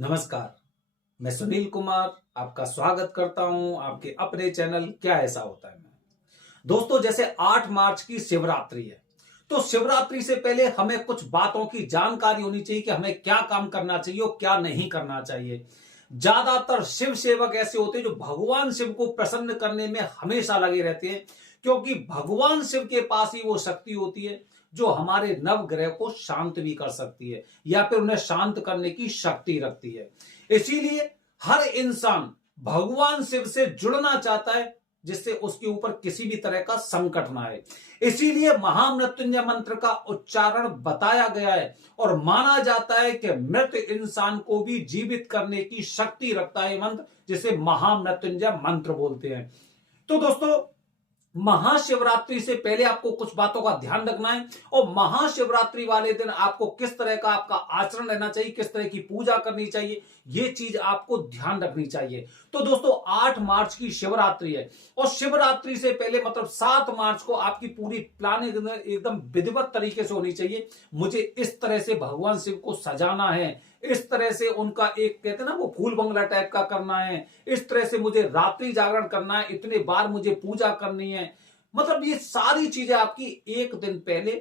नमस्कार। मैं सुनील कुमार आपका स्वागत करता हूं आपके अपने चैनल क्या ऐसा होता है में। दोस्तों, जैसे 8 मार्च की शिवरात्रि है, तो शिवरात्रि से पहले हमें कुछ बातों की जानकारी होनी चाहिए कि हमें क्या काम करना चाहिए और क्या नहीं करना चाहिए। ज्यादातर शिव सेवक ऐसे होते हैं जो भगवान शिव को प्रसन्न करने में हमेशा लगे रहते हैं, क्योंकि भगवान शिव के पास ही वो शक्ति होती है जो हमारे नवग्रह को शांत भी कर सकती है या फिर उन्हें शांत करने की शक्ति रखती है। इसीलिए हर इंसान भगवान शिव से जुड़ना चाहता है, जिससे उसके ऊपर किसी भी तरह का संकट ना आए। इसीलिए महामृत्युंजय मंत्र का उच्चारण बताया गया है और माना जाता है कि मृत इंसान को भी जीवित करने की शक्ति रखता है मंत्र, जिसे महामृत्युंजय मंत्र बोलते हैं। तो दोस्तों, महाशिवरात्रि से पहले आपको कुछ बातों का ध्यान रखना है और महाशिवरात्रि वाले दिन आपको किस तरह का आपका आचरण रहना चाहिए, किस तरह की पूजा करनी चाहिए, ये चीज आपको ध्यान रखनी चाहिए। तो दोस्तों, 8 मार्च की शिवरात्रि है और शिवरात्रि से पहले मतलब 7 मार्च को आपकी पूरी प्लानिंग एकदम विधिवत तरीके से होनी चाहिए। मुझे इस तरह से भगवान शिव को सजाना है, इस तरह से उनका एक कहते हैं ना वो फूल बंगला टाइप का करना है, इस तरह से मुझे रात्रि जागरण करना है, इतने बार मुझे पूजा करनी है। मतलब ये सारी चीजें आपकी एक दिन पहले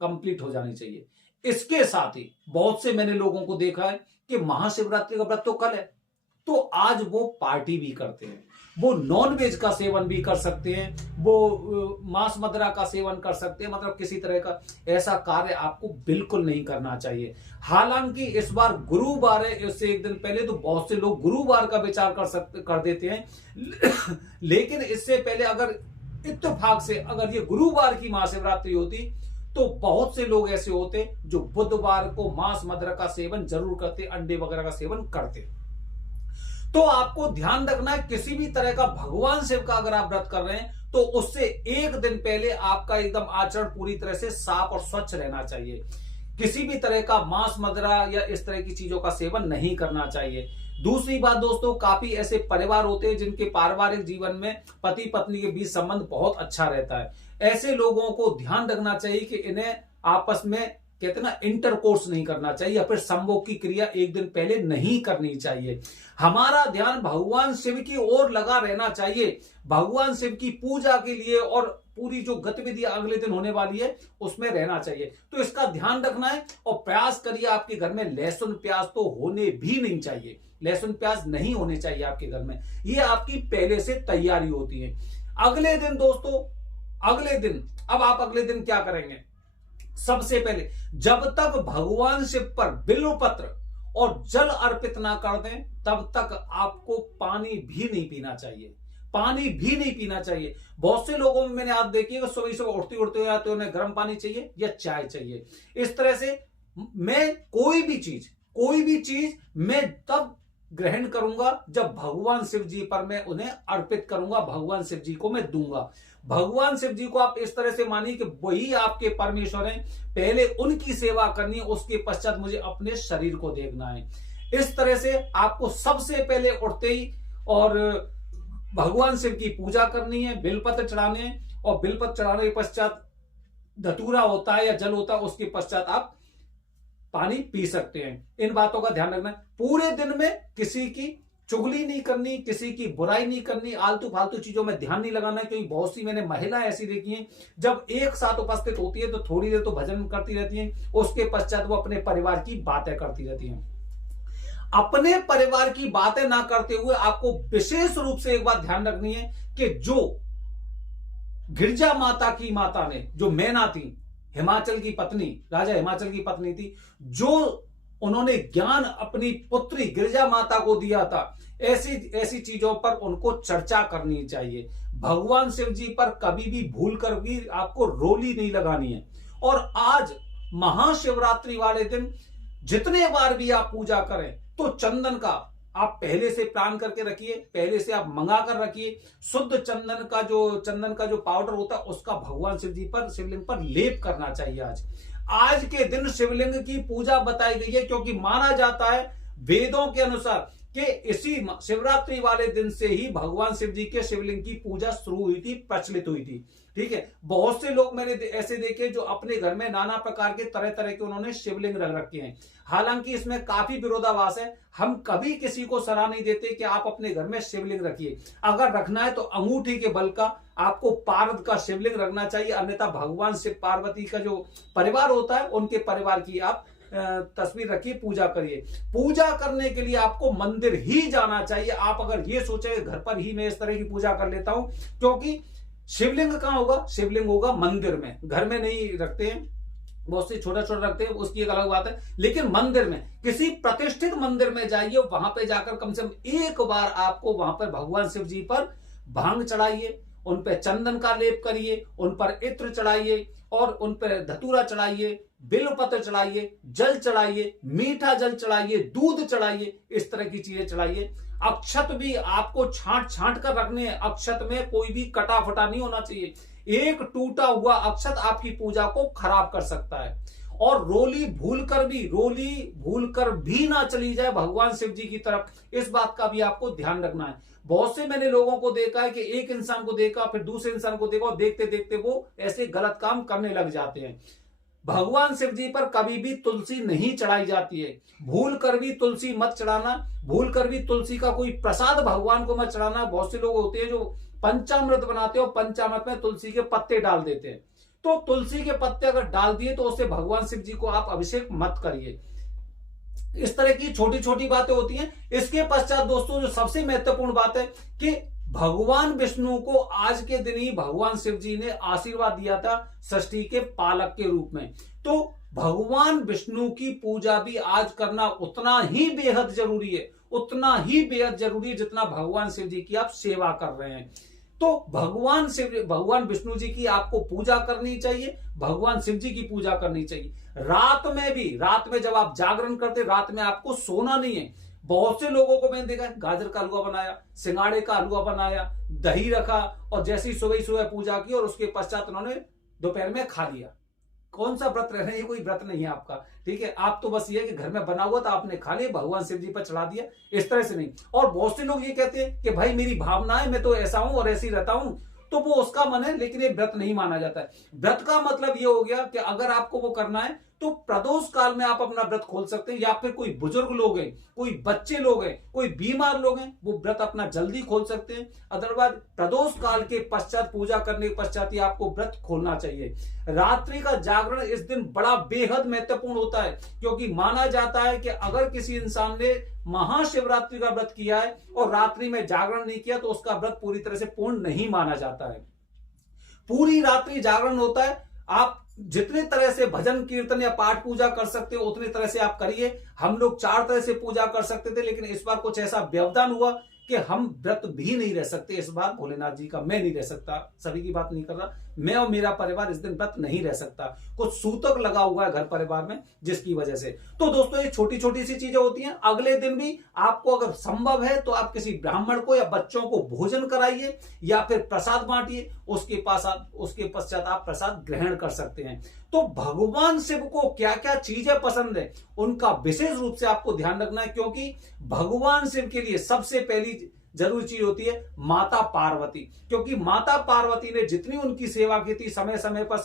कंप्लीट हो जानी चाहिए। इसके साथ ही बहुत से मैंने लोगों को देखा है कि महाशिवरात्रि का व्रत तो कल है, तो आज वो पार्टी भी करते हैं, वो नॉनवेज का सेवन भी कर सकते हैं, वो मांस मदिरा का सेवन कर सकते हैं। मतलब किसी तरह का ऐसा कार्य आपको बिल्कुल नहीं करना चाहिए। हालांकि इस बार गुरुवार है, इससे एक दिन पहले तो बहुत से लोग गुरुवार का विचार कर देते हैं लेकिन इससे पहले अगर इत्तेफाक से अगर ये गुरुवार की महाशिवरात्रि होती तो बहुत से लोग ऐसे होते जो बुधवार को मांस मदिरा का सेवन जरूर करते, अंडे वगैरह का सेवन करते। तो आपको ध्यान रखना है, किसी भी तरह का भगवान शिव का अगर आप व्रत कर रहे हैं तो उससे एक दिन पहले आपका एकदम आचरण पूरी तरह से साफ और स्वच्छ रहना चाहिए। किसी भी तरह का मांस मदिरा या इस तरह की चीजों का सेवन नहीं करना चाहिए। दूसरी बात दोस्तों, काफी ऐसे परिवार होते हैं जिनके पारिवारिक जीवन में पति पत्नी के बीच संबंध बहुत अच्छा रहता है। ऐसे लोगों को ध्यान रखना चाहिए कि इन्हें आपस में कहते ना इंटरकोर्स नहीं करना चाहिए या फिर संभोग की क्रिया एक दिन पहले नहीं करनी चाहिए। हमारा ध्यान भगवान शिव की ओर लगा रहना चाहिए, भगवान शिव की पूजा के लिए, और पूरी जो गतिविधि अगले दिन होने वाली है उसमें रहना चाहिए। तो इसका ध्यान रखना है और प्रयास करिए आपके घर में लहसुन प्याज तो होने भी नहीं चाहिए, लहसुन प्याज नहीं होने चाहिए आपके घर में। ये आपकी पहले से तैयारी होती है। अगले दिन दोस्तों, अब आप अगले दिन क्या करेंगे? सबसे पहले जब तक भगवान शिव पर बिल्व पत्र और जल अर्पित ना कर दें तब तक आपको पानी भी नहीं पीना चाहिए, पानी भी नहीं पीना चाहिए। बहुत से लोगों में मैंने आप देखिए कि सुबह सुबह उठते उठते तो उन्हें गर्म पानी चाहिए या चाय चाहिए। इस तरह से मैं कोई भी चीज मैं तब ग्रहण करूंगा जब भगवान शिव जी पर मैं उन्हें अर्पित करूंगा, भगवान शिव जी को मैं दूंगा। भगवान शिव जी को आप इस तरह से मानिए कि वही आपके परमेश्वर हैं, पहले उनकी सेवा करनी है, उसके पश्चात मुझे अपने शरीर को देखना है। इस तरह से आपको सबसे पहले उठते ही और भगवान शिव की पूजा करनी है, बेलपत्र चढ़ाने हैं, और बेलपत्र चढ़ाने के पश्चात धतूरा होता है या जल होता है, उसके पश्चात आप पानी पी सकते हैं। इन बातों का ध्यान रखना है। पूरे दिन में किसी की चुगली नहीं करनी, किसी की बुराई नहीं करनी, आलतू फालतू चीजों में ध्यान नहीं लगाना है, क्योंकि बहुत सी मैंने महिलाएं ऐसी देखी हैं जब एक साथ उपस्थित होती है तो थोड़ी देर तो भजन करती रहती हैं, उसके पश्चात वो अपने परिवार की बातें करती रहती हैं। अपने परिवार की बातें ना करते हुए आपको विशेष रूप से एक बात ध्यान रखनी है कि जो गिरजा माता की माता ने, जो मैना थी, हिमाचल की पत्नी, राजा हिमाचल की पत्नी थी, जो उन्होंने ज्ञान अपनी पुत्री गिरजा माता को दिया था, ऐसी चीजों पर उनको चर्चा करनी चाहिए। भगवान शिव जी पर कभी भी भूल कर भी आपको रोली नहीं लगानी है। और आज महाशिवरात्रि वाले दिन जितने बार भी आप पूजा करें तो चंदन का आप पहले से प्लान करके रखिए, पहले से आप मंगा कर रखिए। शुद्ध चंदन का जो पाउडर होता है उसका भगवान शिव जी पर, शिवलिंग पर लेप करना चाहिए। आज के दिन शिवलिंग की पूजा बताई गई है, क्योंकि माना जाता है वेदों के अनुसार कि इसी शिवरात्रि वाले दिन से ही भगवान शिव जी के शिवलिंग की पूजा शुरू हुई थी, प्रचलित हुई थी। ठीक है, बहुत से लोग मैंने ऐसे देखे जो अपने घर में नाना प्रकार के तरह तरह के उन्होंने शिवलिंग रख रखे हैं। हालांकि इसमें काफी विरोधाभास है। हम कभी किसी को सलाह नहीं देते कि आप अपने घर में शिवलिंग रखिए। अगर रखना है तो अंगूठी के बल का आपको पारद का शिवलिंग रखना चाहिए, अन्यथा भगवान शिव पार्वती का जो परिवार होता है उनके परिवार की आप तस्वीर रखिए, पूजा करिए। पूजा करने के लिए आपको मंदिर ही जाना चाहिए। आप अगर ये सोचे घर पर ही मैं इस तरह की पूजा कर लेता हूं, क्योंकि शिवलिंग कहां होगा? शिवलिंग होगा मंदिर में, घर में नहीं रखते हैं। बहुत से छोटा छोटा रखते हैं, उसकी एक अलग बात है। लेकिन मंदिर में, किसी प्रतिष्ठित मंदिर में जाइए, वहां पे जाकर कम से कम एक बार आपको वहां पर भगवान शिव जी पर भांग चढ़ाइए, उन पर चंदन का लेप करिए, उन पर इत्र चढ़ाइए और उन पर धतूरा चढ़ाइए, बिल्वपत्र चढ़ाइए, जल चढ़ाइए, मीठा जल चढ़ाइए, दूध चढ़ाइए, इस तरह की चीजें चढ़ाइए। अक्षत भी आपको छांट छांट कर रखने हैं। अक्षत में कोई भी कटा फटा नहीं होना चाहिए। एक टूटा हुआ अक्षत आपकी पूजा को खराब कर सकता है। और रोली भूलकर भी ना चली जाए भगवान शिव जी की तरफ, इस बात का भी आपको ध्यान रखना है। बहुत से मैंने लोगों को देखा है कि एक इंसान को देखा, फिर दूसरे इंसान को देखा और देखते देखते वो ऐसे गलत काम करने लग जाते हैं। भगवान शिव जी पर कभी भी तुलसी नहीं चढ़ाई जाती है। भूल कर भी तुलसी मत चढ़ाना, भूल कर भी तुलसी का कोई प्रसाद भगवान को मत चढ़ाना। बहुत से लोग होते हैं जो पंचामृत बनाते हो, पंचामृत में तुलसी के पत्ते डाल देते हैं। तो तुलसी के पत्ते अगर डाल दिए तो उससे भगवान शिव जी को आप अभिषेक मत करिए। इस तरह की छोटी छोटी बातें होती हैं। इसके पश्चात दोस्तों जो सबसे महत्वपूर्ण बात है कि भगवान विष्णु को आज के दिन ही भगवान शिव जी ने आशीर्वाद दिया था षष्ठी के पालक के रूप में। तो भगवान विष्णु की पूजा भी आज करना उतना ही बेहद जरूरी है, उतना ही बेहद जरूरी है जितना भगवान शिव जी की आप सेवा कर रहे हैं। तो भगवान विष्णु जी की आपको पूजा करनी चाहिए, भगवान शिव जी की पूजा करनी चाहिए। रात में जब आप जागरण करते, रात में आपको सोना नहीं है। बहुत से लोगों को मैंने देखा है, गाजर का हलवा बनाया, सिंगाड़े का हलवा बनाया, दही रखा और जैसी सुबह पूजा की और उसके पश्चात उन्होंने दोपहर में खा लिया। कौन सा व्रत रह रहे हैं? ये कोई व्रत नहीं है आपका। ठीक है, आप तो बस ये है कि घर में बना हुआ था आपने खा लिया, भगवान शिव जी पर चढ़ा दिया, इस तरह से नहीं। और बहुत से लोग ये कहते हैं कि भाई मेरी भावना है, मैं तो ऐसा हूं और ऐसे ही रहता हूं, तो वो उसका मन है, लेकिन ये व्रत नहीं माना जाता है। व्रत का मतलब ये हो गया कि अगर आपको वो करना है तो प्रदोष काल में आप अपना व्रत खोल सकते हैं, या फिर कोई बुजुर्ग लोग हैं, कोई बच्चे लोग हैं, कोई बीमार लोग हैं, वो व्रत अपना जल्दी खोल सकते हैं। अदरवाइज प्रदोष काल के पश्चात, पूजा करने के पश्चात ही आपको व्रत खोलना चाहिए। रात्रि का जागरण इस दिन बड़ा बेहद महत्वपूर्ण होता है, क्योंकि माना जाता है कि अगर किसी इंसान ने महाशिवरात्रि का व्रत किया है और रात्रि में जागरण नहीं किया तो उसका व्रत पूरी तरह से पूर्ण नहीं माना जाता है। पूरी रात्रि जागरण होता है। आप जितने तरह से भजन कीर्तन या पाठ पूजा कर सकते हो उतनी तरह से आप करिए। हम लोग 4 तरह से पूजा कर सकते थे, लेकिन इस बार कुछ ऐसा व्यवधान हुआ कि हम व्रत भी नहीं रह सकते। इस बार भोलेनाथ जी का मैं नहीं रह सकता, सभी की बात नहीं कर रहा, मैं और मेरा परिवार इस दिन व्रत नहीं रह सकता। कुछ सूतक लगा हुआ है घर परिवार में, जिसकी वजह से। तो दोस्तों ये छोटी छोटी सी चीजें होती हैं। अगले दिन भी आपको अगर संभव है तो आप किसी ब्राह्मण को या बच्चों को भोजन कराइए या फिर प्रसाद बांटिए, उसके पश्चात आप प्रसाद ग्रहण कर सकते हैं। तो भगवान शिव को क्या क्या चीजें पसंद है उनका विशेष रूप से आपको ध्यान रखना है, क्योंकि भगवान शिव के लिए सबसे पहली जरूरी चीज होती है माता पार्वती। क्योंकि माता पार्वती ने जितनी उनकी सेवा की थी समय समय पर,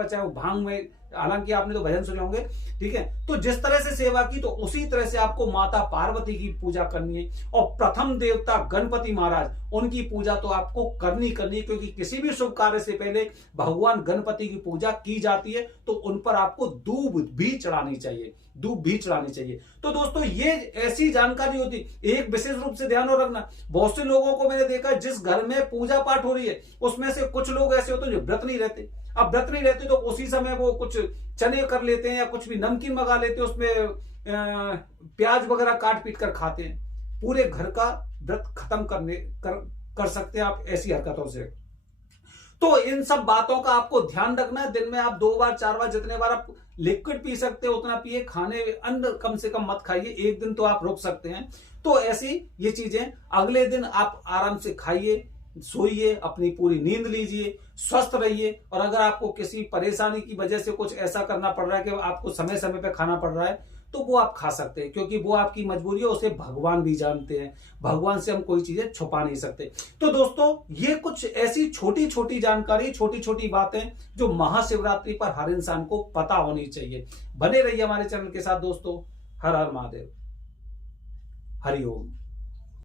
चाहे वो भांग में, हालांकि आपने तो भजन सुने होंगे, ठीक है, तो जिस तरह से सेवा की तो उसी तरह से आपको माता पार्वती की पूजा करनी है। और प्रथम देवता गणपति महाराज, उनकी पूजा तो आपको करनी है, क्योंकि किसी भी शुभ कार्य से पहले भगवान गणपति की पूजा की जाती है, तो उन पर आपको दूब भी चढ़ानी चाहिए। तो दोस्तों ये ऐसी जानकारी होती, एक विशेष रूप से ध्यान रखना। बहुत से लोगों को मैंने देखा है जिस घर में पूजा पाठ हो रही है उसमें से कुछ लोग ऐसे होते हैं जो व्रत नहीं रहते। अब व्रत नहीं रहते तो उसी समय वो कुछ चने कर लेते हैं या कुछ भी नमकीन मंगा लेते हैं, उसमें प्याज वगैरह काट पीट कर खाते हैं। पूरे घर का व्रत खत्म कर सकते हैं आप ऐसी हरकतों से। तो इन सब बातों का आपको ध्यान रखना है। दिन में आप 2 बार 4 बार जितने बार आप लिक्विड पी सकते हो उतना पिए, खाने अन्न कम से कम मत खाइए। एक दिन तो आप रुक सकते हैं। तो ऐसी ये चीजें, अगले दिन आप आराम से खाइए, सोइए, अपनी पूरी नींद लीजिए, स्वस्थ रहिए। और अगर आपको किसी परेशानी की वजह से कुछ ऐसा करना पड़ रहा है कि आपको समय समय पर खाना पड़ रहा है, तो वो आप खा सकते हैं, क्योंकि वो आपकी मजबूरी है, उसे भगवान भी जानते हैं। भगवान से हम कोई चीजें छुपा नहीं सकते। तो दोस्तों, ये कुछ ऐसी छोटी छोटी जानकारी, छोटी छोटी बातें जो महाशिवरात्रि पर हर इंसान को पता होनी चाहिए। बने रहिए हमारे चैनल के साथ दोस्तों। हर हर महादेव। हरि ओम।